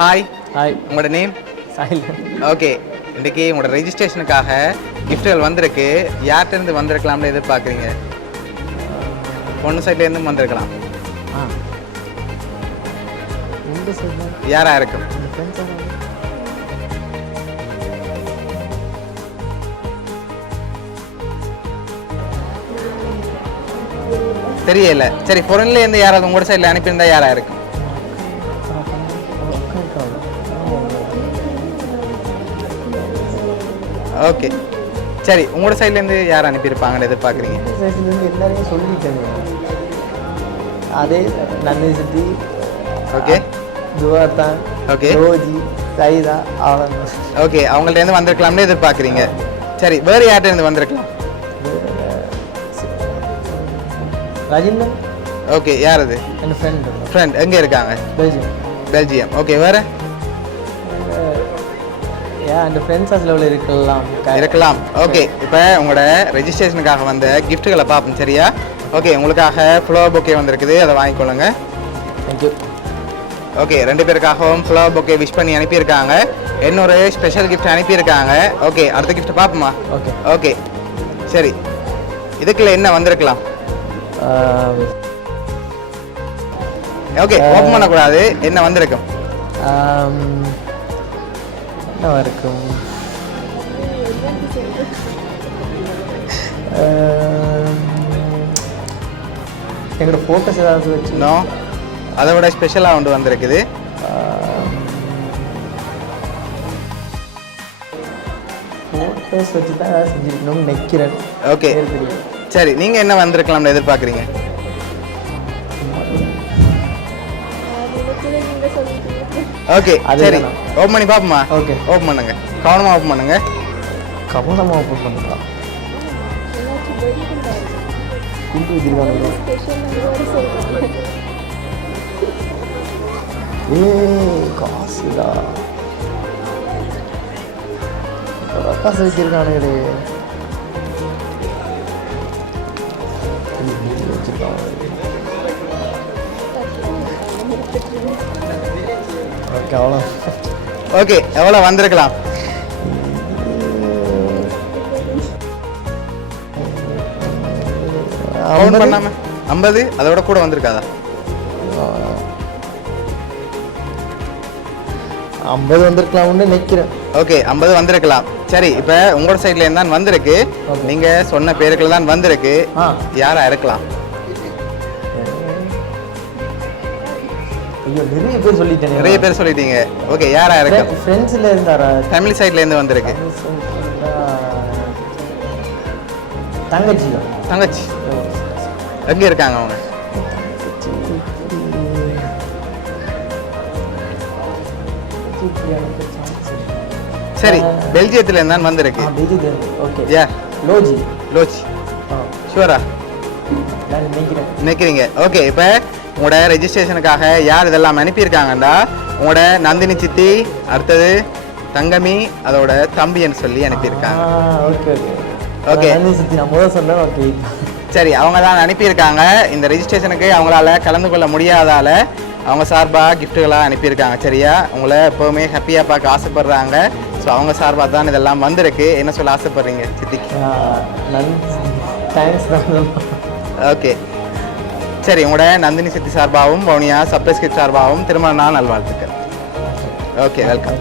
Hi. Hi. உங்களோட name? Sahil. Okay, இன்றைக்கி உங்களோட ரெஜிஸ்ட்ரேஷனுக்காக கிஃப்ட்டுகள் வந்திருக்கு. யார்கிட்டேருந்து வந்திருக்கலாம்னு எதிர்பார்க்குறீங்க? பொண்ணு சைட்லேருந்து வந்திருக்கலாம். யாரா இருக்கும்? தெரியல. சரி, பொருள்லேருந்து யாராவது உங்களோட சைடில் அனுப்பியிருந்தா யாரா இருக்கும்? ஓகே, சரி, உங்களோட சைட்லேருந்து யார் அனுப்பியிருப்பாங்கன்னு எதிர்பார்க்குறீங்க? எல்லாரையும் சொல்லிட்டேங்க. அதே நந்தினி சித்தி. ஓகே. துவாத்தான். ஓகே. ரோஜி, சைதா, அவன். ஓகே, அவங்கள்ட்ட வந்திருக்கலாம்னு எதிர்பார்க்குறீங்க. சரி, வேறு யார்கிட்ட வந்திருக்கலாம்? ராஜேந்தன். ஓகே, யார் அது? என் ஃப்ரெண்ட். ஃப்ரெண்ட் எங்கே இருக்காங்க? பெல்ஜியம். பெல்ஜியம். ஓகே, வேறு? அந்த ஃப்ரெண்ட்ஸ் லெவலில் இருக்கலாம். ஓகே, இப்போ உங்களோட ரெஜிஸ்ட்ரேஷனுக்காக வந்த கிஃப்ட்டுகளை பார்ப்போம். சரியா? ஓகே, உங்களுக்காக ஃப்ளவர் பொக்கே வந்திருக்குது, அதை வாங்கிக்கொள்ளுங்க. தேங்க்யூ. ஓகே, 2 பேருக்காகவும் ஃப்ளவர் பொக்கே விஷ் பண்ணி அனுப்பியிருக்காங்க. இன்னொரு ஸ்பெஷல் கிஃப்ட் அனுப்பியிருக்காங்க. ஓகே, அடுத்த கிஃப்ட் பார்ப்போமா? ஓகே. ஓகே, சரி, இதுக்குள்ள என்ன வந்திருக்கலாம்? ஓகே, ஓப்பன் பண்ணக்கூடாது. என்ன வந்திருக்கும்? என்னவா இருக்கும்? எங்களோட ஃபோட்டோஸ் ஏதாவது வச்சு? நோ, அதை விட ஸ்பெஷலாக ஒன்று வந்திருக்குது. ஃபோட்டோஸ் வச்சு தான் ஏதாவது செஞ்சுருக்கணும்னு நினைக்கிறேன். ஓகே, சரி, நீங்கள் என்ன வந்திருக்கலாம்னு எதிர்பார்க்குறீங்க? ஓகே, சரி, ஓப்பன் பண்ணி பார்ப்போமா? ஓகே, ஓப்பன் பண்ணுங்க. கவனமாக ஓப்பன் பண்ணுங்க. கவனமாக ஓப்பன் பண்ணலாம். காசுடா, காசு வச்சிருக்கானுங்களே. ஓகே, எவ்வளோ வந்திருக்கலாம்? கவுண்ட் பண்ணாம 50. அதோட கூட வந்திருக்காதா? 50 வந்திருக்கலாம்னு நினைக்கிறேன். ஓகே, 50 வந்திருக்கலாம். சரி, இப்போ உங்களோட சைட்ல இருந்தான் வந்திருக்கு. நீங்க சொன்ன பேருக்குள்ள தான் வந்திருக்கு. யாரா இருக்கலாம்? நிறைய பேர் சொல்லிட்டேன். நிறைய பேர் சொல்லிட்டீங்க. ஓகே, யாரா இருக்கு? ஃப்ரெண்ட்ஸ்ல இருந்தாரா? ஃபேமிலி சைட்ல இருந்து வந்திருக்கு. தங்கச்சி. தங்கச்சி எங்க இருக்காங்க அவங்க? சரி, பெல்ஜியத்துல இருந்தான் வந்திருக்கு. ஓகே. யார்? லோஜி. லோஜி. ஷூரா நினைக்கிறீங்க? ஓகே, இப்போ உங்களோட ரெஜிஸ்ட்ரேஷனுக்காக யார் இதெல்லாம் அனுப்பியிருக்காங்கண்டா, உங்களோட நந்தினி சித்தி, அடுத்தது தங்கமி, அதோட தம்பின்னு சொல்லி அனுப்பியிருக்காங்க. ஓகே, சரி, அவங்க தான் அனுப்பியிருக்காங்க. இந்த ரெஜிஸ்ட்ரேஷனுக்கு அவங்களால கலந்து கொள்ள முடியாதால அவங்க சார்பாக கிஃப்ட்டுகளாக அனுப்பியிருக்காங்க. சரியா? உங்களை எப்போவுமே ஹாப்பியாக பார்க்க ஆசைப்படுறாங்க. ஸோ அவங்க சார்பாக தான் இதெல்லாம் வந்திருக்கு. என்ன சொல்ல ஆசைப்படுறீங்க சித்திக்கு? ஓகே, சரி, உங்களோட நந்தினி சித்தி சார்பாகவும் வவுனியா சர்ப்ரைஸ் கிஃப்ட் சார்பாகவும் திருமண நாள் நல்வாழ்த்துக்கள். Okay, welcome.